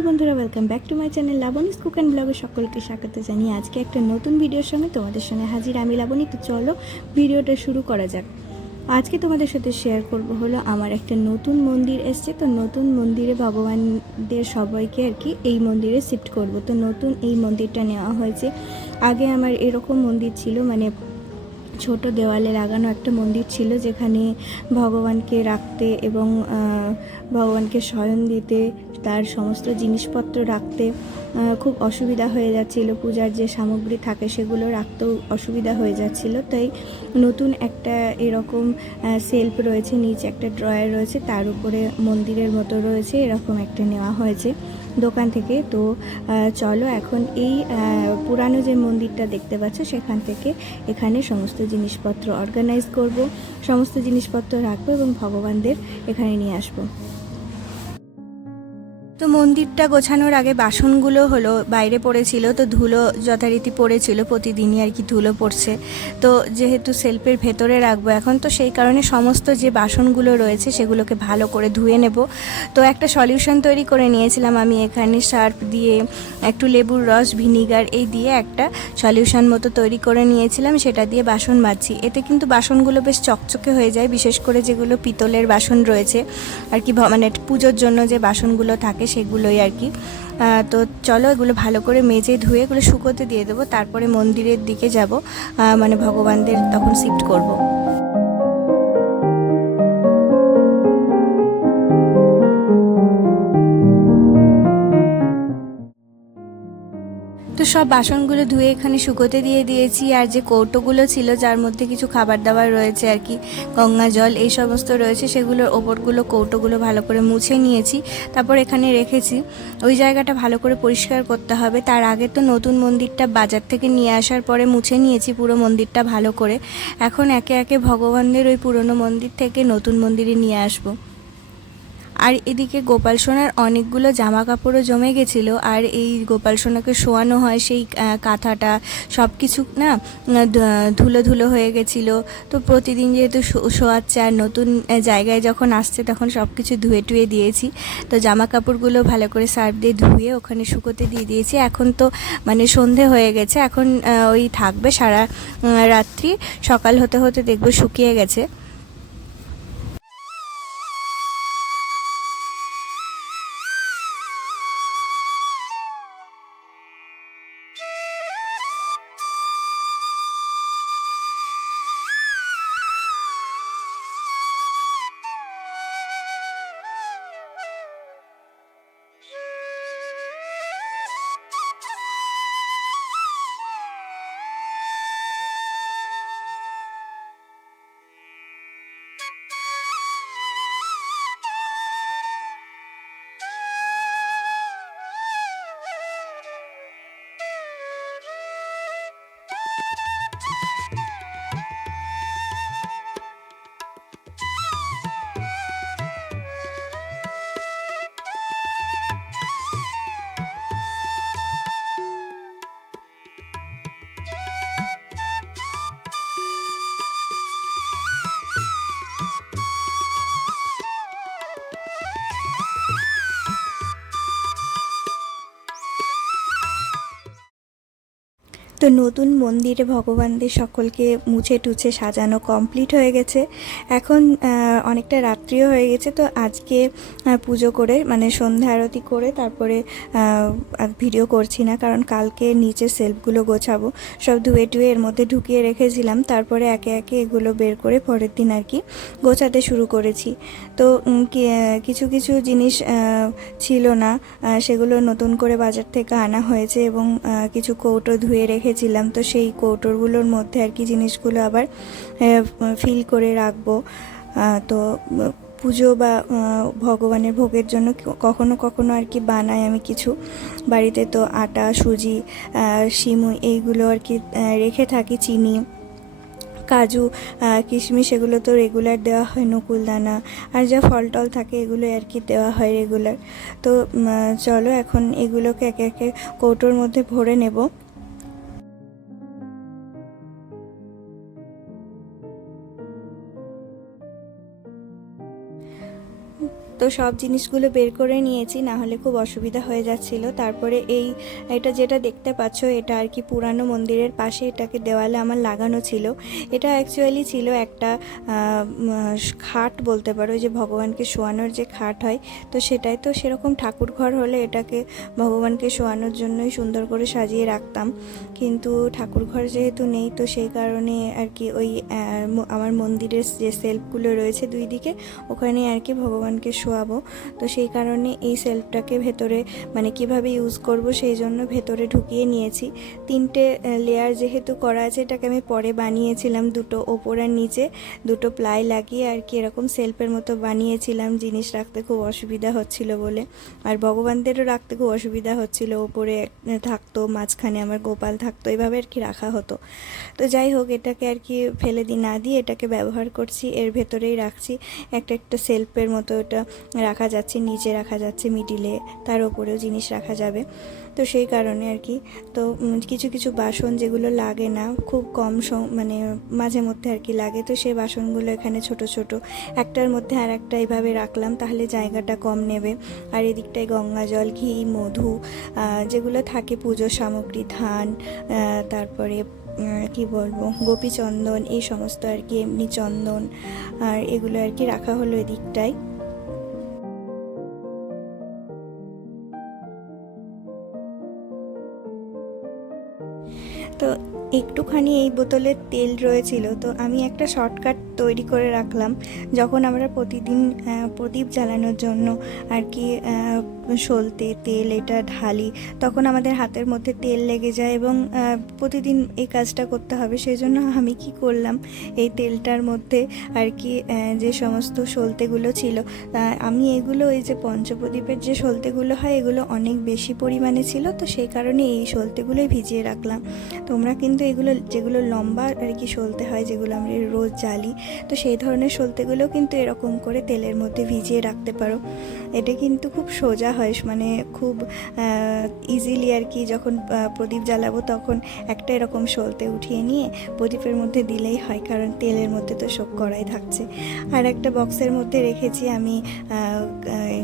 নমস্কার বন্ধুরা, welcome back to my channel Labani's cook and ব্লগে সকলকে স্বাগত জানিয়ে আজকে একটা নতুন ভিডিওর সঙ্গে তোমাদের সঙ্গে হাজির আমি লাবণী। তো চলো ভিডিওটা শুরু করা যাক। আজকে তোমাদের সাথে শেয়ার করব হলো আমার একটা নতুন মন্দির এসছে। তো নতুন মন্দিরে ভগবানদের সবাইকে আর কি এই মন্দিরে শিফট করব। তো নতুন এই মন্দিরটা নেওয়া হয়েছে। আগে আমার এরকম মন্দির ছিল, মানে ছোট দেওয়ালে লাগানো একটা মন্দির ছিল, যেখানে ভগবানকে রাখতে এবং ভগবানকে শয়ন দিতে, তার সমস্ত জিনিসপত্র রাখতে খুব অসুবিধা হয়ে যাচ্ছিল। পূজার যে সামগ্রী থাকে সেগুলো রাখতেও অসুবিধা হয়ে যাচ্ছিল। তাই নতুন একটা এরকম সেলফ রয়েছে, নিচে একটা ড্রয়ার রয়েছে, তার উপরে মন্দিরের মতো রয়েছে, এরকম একটা নেওয়া হয়েছে দোকান থেকে। তো চলো এখন এই পুরানো যে মন্দিরটা দেখতে পাচ্ছ সেখান থেকে এখানে সমস্ত জিনিসপত্র অর্গানাইজ করব, সমস্ত জিনিসপত্র রাখবো এবং ভগবানদের এখানে নিয়ে আসবো। তো মন্দিরটা গোছানোর আগে বাসনগুলো হলো বাইরে পড়েছিল, তো ধুলো যথারীতি পড়েছিল, প্রতিদিনই আর কি ধুলো পড়ছে। তো যেহেতু সেলফের ভেতরে রাখবো এখন, তো সেই কারণে সমস্ত যে বাসনগুলো রয়েছে সেগুলোকে ভালো করে ধুয়ে নেব। তো একটা সলিউশন তৈরি করে নিয়েছিলাম আমি, এখানে সার্ফ দিয়ে একটু লেবুর রস, ভিনিগার এই দিয়ে একটা সলিউশন মতো তৈরি করে নিয়েছিলাম, সেটা দিয়ে বাসন মাজছি। এতে কিন্তু বাসনগুলো বেশ চকচকে হয়ে যায়, বিশেষ করে যেগুলো পিতলের বাসন রয়েছে আর কি, মানে পুজোর জন্য যে বাসনগুলো থাকে সেগুলোই আর কি। তো চলো এগুলো ভালো করে মেজে ধুয়ে এগুলো শুকোতে দিয়ে দেবো, তারপরে মন্দিরের দিকে যাব, মানে ভগবানদের তখন শিফট করব। তো সব বাসনগুলো ধুয়ে এখানে শুকোতে দিয়ে দিয়েছি। আর যে কৌটোগুলো ছিল যার মধ্যে কিছু খাবার দাবার রয়েছে আর কি, গঙ্গা জল এই সমস্ত রয়েছে, সেগুলোর ওপরগুলো কৌটোগুলো ভালো করে মুছে নিয়েছি, তারপর এখানে রেখেছি। ওই জায়গাটা ভালো করে পরিষ্কার করতে হবে। তার আগে তো নতুন মন্দিরটা বাজার থেকে নিয়ে আসার পরে মুছে নিয়েছি পুরো মন্দিরটা ভালো করে। এখন একে একে ভগবানদের ওই পুরনো মন্দির থেকে নতুন মন্দিরে নিয়ে আসবো। আর এদিকে গোপাল সোনার অনেকগুলো জামা কাপড়ও জমে গেছিলো, আর এই গোপাল সোনাকে শোয়ানো হয় সেই কাঁথাটা সব কিছু না ধুলো ধুলো হয়ে গেছিলো। তো প্রতিদিন যেহেতু শোয়াচ্ছে আর নতুন জায়গায় যখন আসছে তখন সব কিছু ধুয়ে টুয়ে দিয়েছি। তো জামা কাপড়গুলো ভালো করে সার্ফ দিয়ে ধুয়ে ওখানে শুকোতে দিয়ে দিয়েছি। এখন তো মানে সন্ধে হয়ে গেছে, এখন ওই থাকবে সারা রাত্রি, সকাল হতে হতে দেখবো শুকিয়ে গেছে। তো নতুন মন্দিরে ভগবানদের সকলকে মুছে টুছে সাজানো কমপ্লিট হয়ে গেছে। এখন অনেকটা রাত্রিও হয়ে গেছে। তো আজকে পুজো করে মানে সন্ধ্যা আরতি করে তারপরে ভিডিও করছি না, কারণ কালকে নিচে সেলফগুলো গোছাবো, সব ধুয়ে টুয়ে এর মধ্যে ঢুকিয়ে রেখেছিলাম, তারপরে একে একে এগুলো বের করে পরের দিন আর কি গোছাতে শুরু করেছি। তো কিছু কিছু জিনিস ছিল না, সেগুলো নতুন করে বাজার থেকে আনা হয়েছে এবং কিছু কৌটো ধুয়ে রেখেছিলাম। তো সেই কৌটোগুলোর মধ্যে আর কি জিনিসগুলো আবার ফিল করে রাখবো। তো পুজো বা ভগবানের ভোগের জন্য কখনো কখনো আর কি বানাই আমি কিছু বাড়িতে। তো আটা, সুজি, সিমুই এইগুলো আর কি রেখে থাকি, চিনি, কাজু, কিশমিশ এগুলো তো রেগুলার দেওয়া হয়, নকুলদানা আর যা ফল টল থাকে এগুলো আর কি দেওয়া হয় রেগুলার। তো চলো এখন এগুলোকে একে একে কৌটোর মধ্যে ভরে নেব। তো সব জিনিসগুলো বের করে নিয়েছি, না হলে খুব অসুবিধা হয়ে যাচ্ছিল। তারপরে এটা যেটা দেখতে পাচ্ছ এটা আর কি পুরানো মন্দিরের পাশে, এটাকে দেওয়ালে আমার লাগানো ছিল। এটা অ্যাকচুয়ালি ছিল একটা খাট বলতে পারো, যে ভগবানকে শোয়ানোর যে খাট হয়, তো সেটাই। তো সেরকম ঠাকুর ঘর হলে এটাকে ভগবানকে শোয়ানোর জন্যই সুন্দর করে সাজিয়ে রাখতাম, কিন্তু ঠাকুর ঘর যেহেতু নেই, তো সেই কারণে আর কি ওই আমার মন্দিরের যে সেলফগুলো রয়েছে দুই দিকে, ওখানে আর কি ভগবানকে শোয়াবো। তো সেই কারণে এই সেলফটাকে ভেতরে মানে কিভাবে ইউজ করব সেই জন্য ভেতরে ঢুকিয়ে নিয়েছি। 3টে লেয়ার যেহেতু করা আছে, এটাকে আমি পরে বানিয়েছিলাম, দুটো ওপর আর নিচে দুটো প্লাই লাগিয়ে আর কি এরকম সেলফের মতো বানিয়েছিলাম। জিনিস রাখতে খুব অসুবিধা হচ্ছিল বলে, আর ভগবানদেরও রাখতে খুব অসুবিধা হচ্ছিল। ওপরে থাকতো, মাঝখানে আমার গোপাল থাকতো, এইভাবে আর কি রাখা হতো। তো যাই হোক, এটাকে আর কি ফেলে না দিয়ে এটাকে ব্যবহার করছি, এর ভেতরেই রাখছি। একটা সেলফের মতো এটা রাখা যাচ্ছে, নিচে রাখা যাচ্ছে মিডিলে, তার ওপরেও জিনিস রাখা যাবে। তো সেই কারণে আর কি। তো কিছু কিছু বাসন যেগুলো লাগে না, খুব কম মানে মাঝে মধ্যে আর কি লাগে, তো সেই বাসনগুলো এখানে ছোট ছোট একটার মধ্যে আর একটা এইভাবে রাখলাম, তাহলে জায়গাটা কম নেবে। আর এদিকটায় গঙ্গা জল, ঘি, মধু যেগুলো থাকে পুজোর সামগ্রী, ধান, তারপরে কি বলবো, গোপীচন্দন, এই সমস্ত আর কি, এমনি চন্দন, আর এগুলো আর কি রাখা হলো এদিকটায়। তো একটুখানি এই বোতলের তেল রয়েছিল, তো আমি একটা শর্টকাট তৈরি করে রাখলাম। যখন আমরা প্রতিদিন প্রদীপ জ্বালানোর জন্য আর কি সলতে তেল এটা ঢালি, তখন আমাদের হাতের মধ্যে তেল লেগে যায়, এবং প্রতিদিন এই কাজটা করতে হবে। সেই জন্য আমি কি করলাম, এই তেলটার মধ্যে আর কি যে সমস্ত সলতেগুলো ছিল, আমি এগুলো এই যে পঞ্চপ্রদীপের যে সলতেগুলো হয়, এগুলো অনেক বেশি পরিমাণে ছিল, তো সেই কারণে এই সলতেগুলোই ভিজিয়ে রাখলাম। তোমরা কিন্তু এগুলো যেগুলো লম্বা আর কি সলতে হয়, যেগুলো আমরা রোজ জ্বালি, তো সেই ধরনের সলতেগুলো কিন্তু এরকম করে তেলের মধ্যে ভিজিয়ে রাখতে পারো। এটা কিন্তু খুব সোজা হয়, মানে খুব ইজিলি আর কি। যখন প্রদীপ জ্বালাবো তখন একটা এরকম সলতে উঠিয়ে নিয়ে প্রদীপের মধ্যে দিলেই হয়, কারণ তেলের মধ্যে তো শোক করাই থাকছে। আর একটা বক্সের মধ্যে রেখেছি আমি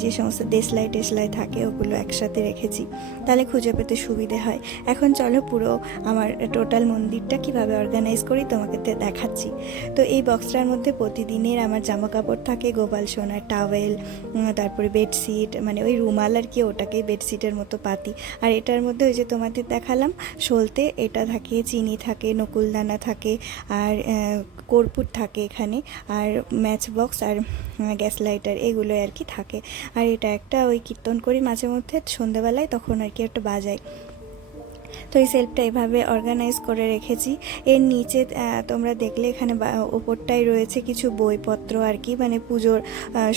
যে সমস্ত দেশলাই টেসলাই থাকে, ওগুলো একসাথে রেখেছি, তাহলে খুঁজে পেতে সুবিধে হয়। এখন চলো পুরো আমার টোটাল মন্দিরটা কিভাবে অর্গানাইজ করি তোমাকে দেখাচ্ছি। তো এই বক্সটার মধ্যে প্রতিদিনের আমার জামা কাপড় থাকে, গোপাল সোনার টাওয়েল, তারপরে বেডশিট, মানে ওই রুমাল আর কি, ওটাকেই বেডশিটের মতো পাতি। আর এটার মধ্যে ওই যে তোমাদের দেখালাম সলতে, এটা থাকে, চিনি থাকে, নকুলদানা থাকে, আর কর্পূর থাকে এখানে, আর ম্যাচ বক্স আর গ্যাস লাইটার, এগুলো আর কি থাকে। আর এটা একটা ওই কীর্তন করি মাঝে মধ্যে সন্ধ্যেবেলায়, তখন আর কি একটা বাজাই। তো এই সেলফটা এভাবে অর্গানাইজ করে রেখেছি। এর নিচে তোমরা দেখলে এখানে ওপরটাই রয়েছে কিছু বইপত্র আর কি, মানে পুজোর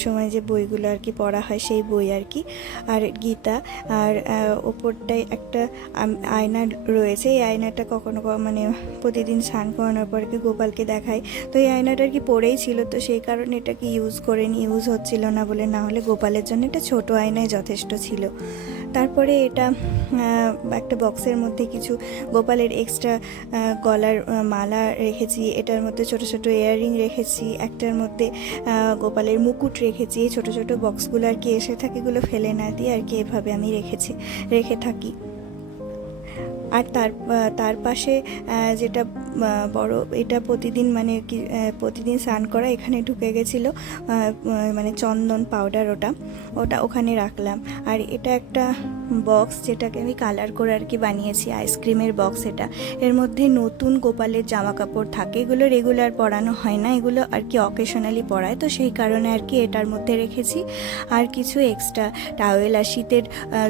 সময় যে বইগুলো আর কি পড়া হয় সেই বই আর কি, আর গীতা। আর ওপরটায় একটা আয়না রয়েছে, এই আয়নাটা কখনো মানে প্রতিদিন স্নান করানোর পর কি গোপালকে দেখায়। তো এই আয়নাটা আর কি পড়েই ছিল, তো সেই কারণে এটাকে ইউজ ইউজ হচ্ছিল না বলে, না হলে গোপালের জন্য এটা ছোটো আয়নায় যথেষ্ট ছিল। তারপরে এটা একটা বক্সের মধ্যে কিছু গোপালের এক্সট্রা গলার মালা রেখেছি, এটার মধ্যে ছোট ছোট ইয়াররিং রেখেছি, একটার মধ্যে গোপালের মুকুট রেখেছি। এই ছোটো ছোটো বক্সগুলো আর কি এসে থাকে, এগুলো ফেলে না দিয়ে আর কি এভাবে আমি রেখে থাকি। আর তার পাশে যেটা বড়, এটা প্রতিদিন মানে কি প্রতিদিন স্নান করা, এখানে ঢুকে গেছিলো মানে চন্দন পাউডার, ওটা ওখানে রাখলাম। আর এটা একটা বক্স, যেটাকে আমি কালার করে আর কি বানিয়েছি, আইসক্রিমের বক্স এটা। এর মধ্যে নতুন গোপালের জামা কাপড় থাকে, এগুলো রেগুলার পরানো হয় না, এগুলো আর কি অকেশনালি পরায়, তো সেই কারণে আর কি এটার মধ্যে রেখেছি। আর কিছু এক্সট্রা টাওয়েল আর শীতের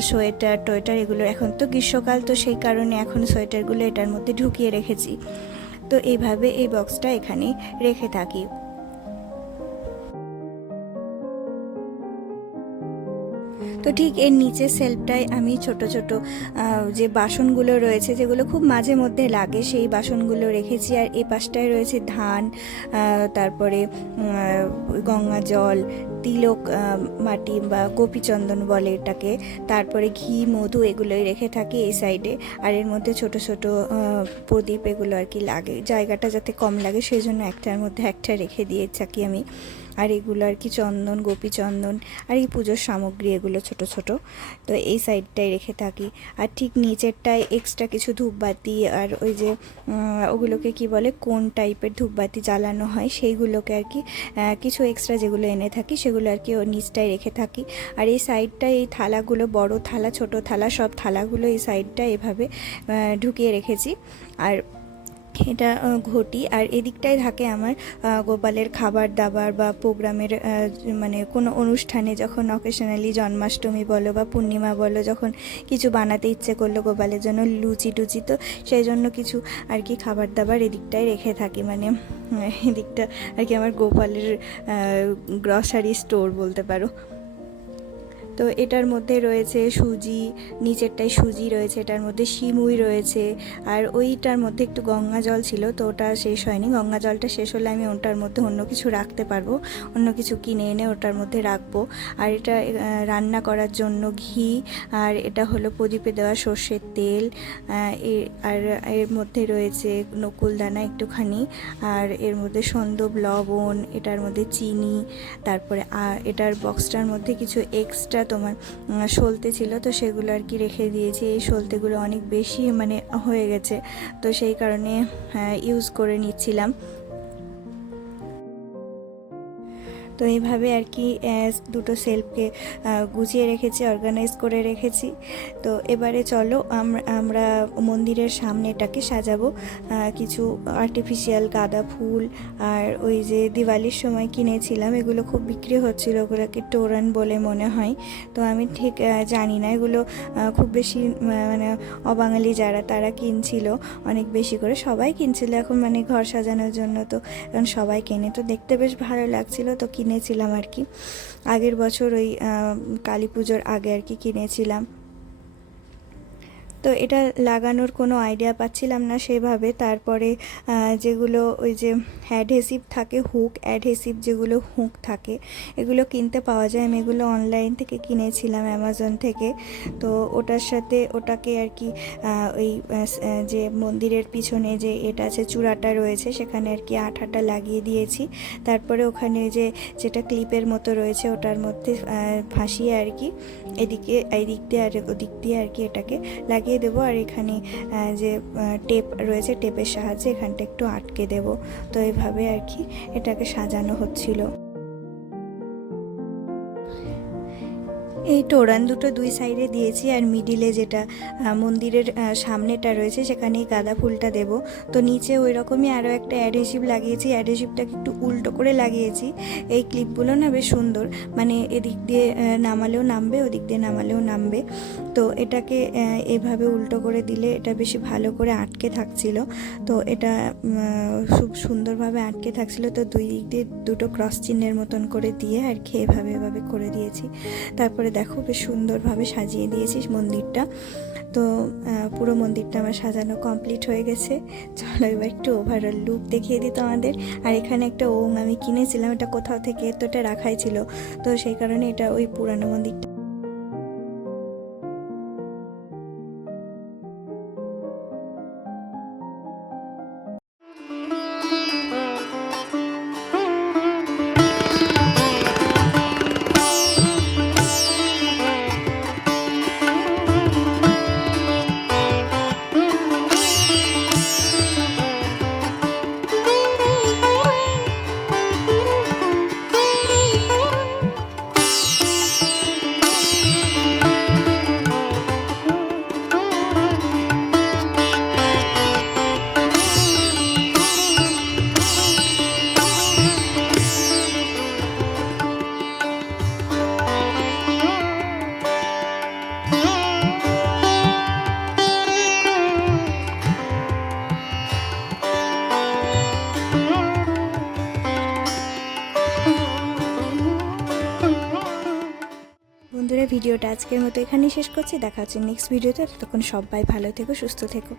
সোয়েটার টোয়েটার, এগুলো এখন তো গ্রীষ্মকাল, তো সেই কারণে এখন সোয়েটারগুলো এটার মধ্যে ঢুকিয়ে রেখেছি। তো এইভাবে এই বক্সটা এখানে রেখে থাকি। তো ঠিক এর নিচের সেলফটায় আমি ছোট ছোট যে বাসনগুলো রয়েছে, যেগুলো খুব মাঝে মধ্যে লাগে, সেই বাসনগুলো রেখেছি। আর এই পাশটায় রয়েছে ধান, তারপরে গঙ্গা জল, তিলক মাটি বা গোপীচন্দন বলে এটাকে, তারপরে ঘি, মধু, এগুলোই রেখে থাকি এই সাইডে। আর এর মধ্যে ছোট ছোট প্রদীপ, এগুলো আর কি লাগে, জায়গাটা যাতে কম লাগে সেই জন্য একটার মধ্যে একটা রেখে দিয়ে থাকি আমি। আর এগুলো আর কি চন্দন, গোপী চন্দন আর এই পুজোর সামগ্রী, এগুলো ছোট ছোট। তো এই সাইডটাই রেখে থাকি। আর ঠিক নিচেরটায় এক্সট্রা কিছু ধূপবাতি আর ওই যে ওগুলোকে কি বলে, কোন টাইপের ধূপবাতি জ্বালানো হয় সেইগুলোকে আর কি কিছু এক্সট্রা যেগুলো এনে থাকি সেগুলো আর কি ওর নিচটায় রেখে থাকি। আর এই সাইডটায় এই থালাগুলো, বড় থালা ছোট থালা সব থালাগুলো এই সাইডটা এভাবে ঢুকিয়ে রেখেছি। আর এটা ঘটি। আর এদিকটায় থাকে আমার গোপালের খাবার দাবার বা প্রোগ্রামের মানে কোনো অনুষ্ঠানে যখন অকেশনালি জন্মাষ্টমী বলো বা পূর্ণিমা বলো, যখন কিছু বানাতে ইচ্ছে করলো গোপালের জন্য লুচি টুচি, তো সেই জন্য কিছু আর কি খাবার দাবার এদিকটায় রেখে থাকি। মানে এদিকটা আর কি আমার গোপালের গ্রসারি স্টোর বলতে পারো। তো এটার মধ্যে রয়েছে সুজি, নিচেরটায় সুজি রয়েছে, এটার মধ্যে সিমুই রয়েছে। আর ওইটার মধ্যে একটু গঙ্গা জল ছিল, তো ওটা শেষ হয়নি। গঙ্গা জলটা শেষ হলে আমি ওটার মধ্যে অন্য কিছু রাখতে পারবো, অন্য কিছু কিনে এনে ওটার মধ্যে রাখবো। আর এটা রান্না করার জন্য ঘি, আর এটা হলো প্রদীপে দেওয়া সর্ষের তেল। আর এর মধ্যে রয়েছে নকুলদানা একটুখানি, আর এর মধ্যে সন্দব, লবণ, এটার মধ্যে চিনি। তারপরে এটার বক্সটার মধ্যে কিছু এক্সট্রা তোমার সলতে ছিল, তো সেগুলো আর কি রেখে দিয়েছি। এই সলতেগুলো অনেক বেশি মানে হয়ে গেছে, তো সেই কারণে ইউজ করে নিচ্ছিলাম। তো এইভাবে আর কি দুটো সেলফকে গুছিয়ে রেখেছি, অর্গানাইজ করে রেখেছি। তো এবারে চলো আমরা মন্দিরের সামনেটাকে সাজাবো। কিছু আর্টিফিশিয়াল গাঁদা ফুল, আর ওই যে দিওয়ালির সময় কিনেছিলাম, এগুলো খুব বিক্রি হচ্ছিলো, ওগুলোকে তোরণ বলে মনে হয়। তো আমি ঠিক জানি না, এগুলো খুব বেশি মানে অবাঙালি যারা তারা কিনছিল অনেক বেশি করে, সবাই কিনছিল এখন মানে ঘর সাজানোর জন্য। তো এখন সবাই কেনে, তো দেখতে বেশ ভালো লাগছিল, তো কিনেছিলাম আর কি। আগের বছর ওই কালী পুজোর আগে আর কি কিনেছিলাম। তো এটা লাগানোর কোনো আইডিয়া পাচ্ছিলাম না সেভাবে। তারপরে যেগুলো ওই যে অ্যাডহেসিভ থাকে, হুক অ্যাডহেসিভ যেগুলো হুক থাকে, এগুলো কিনতে পাওয়া যায়। আমি এগুলো অনলাইন থেকে কিনেছিলাম, অ্যামাজন থেকে। তো ওটার সাথে ওটাকে আর কি ওই যে মন্দিরের পিছনে যে এটা আছে চূড়াটা রয়েছে, সেখানে আর কি আঠাটা লাগিয়ে দিয়েছি। তারপরে ওখানে যে যেটা ক্লিপের মতো রয়েছে ওটার মধ্যে ফাঁসিয়ে আর কি এই দিক দিয়ে আর ওদিক দিয়ে আর কি এটাকে লাগিয়ে দেবো। আর এখানে যে টেপ রয়েছে, টেপের সাহায্যে এখানটা একটু আটকে দেব। তো এইভাবে আর কি এটাকে সাজানো হচ্ছিল। এই তোরণ দুটো দুই সাইডে দিয়েছি, আর মিডিলে যেটা মন্দিরের সামনেটা রয়েছে সেখানে গাঁদা ফুলটা দেব। তো নিচে ওই রকমই আরও একটা অ্যাডহেসিভ লাগিয়েছি, অ্যাডহেসিভটাকে একটু উল্টো করে লাগিয়েছি। এই ক্লিপগুলো না বেশ সুন্দর, মানে এদিক দিয়ে নামালেও নামবে, ওদিক দিয়ে নামালেও নামবে। তো এটাকে এভাবে উল্টো করে দিলে এটা বেশি ভালো করে আটকে থাকছিল। তো এটা খুব সুন্দরভাবে আটকে থাকছিল। তো দুই দিক দিয়ে দুটো ক্রস চিহ্নের মতন করে দিয়ে আর কি এভাবে করে দিয়েছি। তারপরে দেখো বেশ সুন্দরভাবে সাজিয়ে দিয়েছি মন্দিরটা। তো পুরো মন্দিরটা আমার সাজানো কমপ্লিট হয়ে গেছে। চলো এবার একটু ওভারঅল লুক দেখিয়ে দিই তোমাদের। আর এখানে একটা ওম আমি কিনেছিলাম, এটা কোথাও থেকে, তো এটা রাখাই ছিল, তো সেই কারণে এটা ওই পুরানো মন্দিরটা। বন্ধুরা, ভিডিওটা আজকের মতো এখানেই শেষ করছি। দেখা হচ্ছে নেক্সট ভিডিওতে। ততক্ষণ সবাই ভালো থেকো, সুস্থ থেকো।